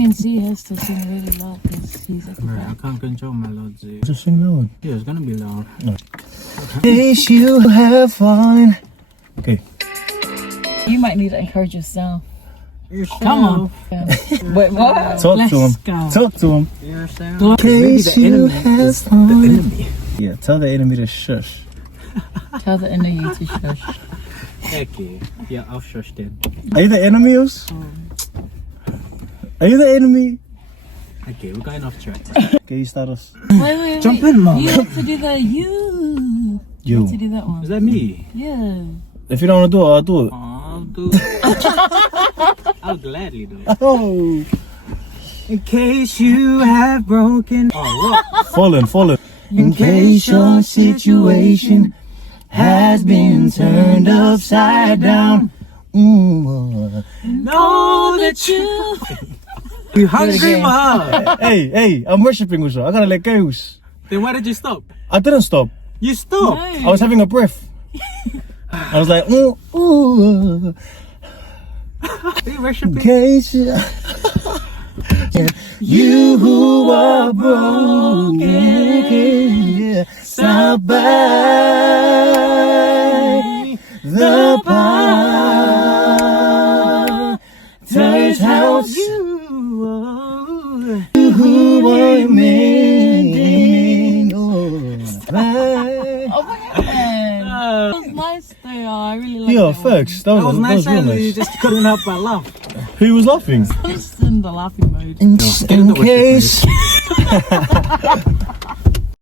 means he has to sing really loud because he's at the Right, I back. can't control my melody. Just sing loud. Yeah, it's gonna be loud. Case you have fun. Okay. You might need to encourage yourself. Yourself. Come on. Yeah. Wait, what? Talk Let's to him. go. Talk to him. Yourself. Case Maybe the you enemy have is the fun. enemy. Yeah, tell the enemy to shush. Tell the inner you to shush. Okay. Yeah, I'll shush then. Are you the enemies? Are you the enemy? Okay, we're going off track. Okay, you start us. Wait. Jump in, Mom. You have to do that. You You. have to do that one. Is that me? Yeah. If you don't want to do it, I'll do it. I'll do it. I'll gladly do it. Oh. In case you have broken. Oh, what? Fallen. In case your situation has been turned upside down. Know that you hungry, again. Mom. Hey, I'm worshipping also. I gotta let go. Then why did you stop? I didn't stop. You stopped. I was having a breath. I was like, ooh. Are you worshiping? In case you who are broken, yeah, stop by the potter's house. You who are mending your life. Oh my god. That was nice though. I really like Yeah, that one. thanks. That That was was nice, real and you nice. just couldn't help but laugh. Who was laughing? I was in the laughing mode. In case.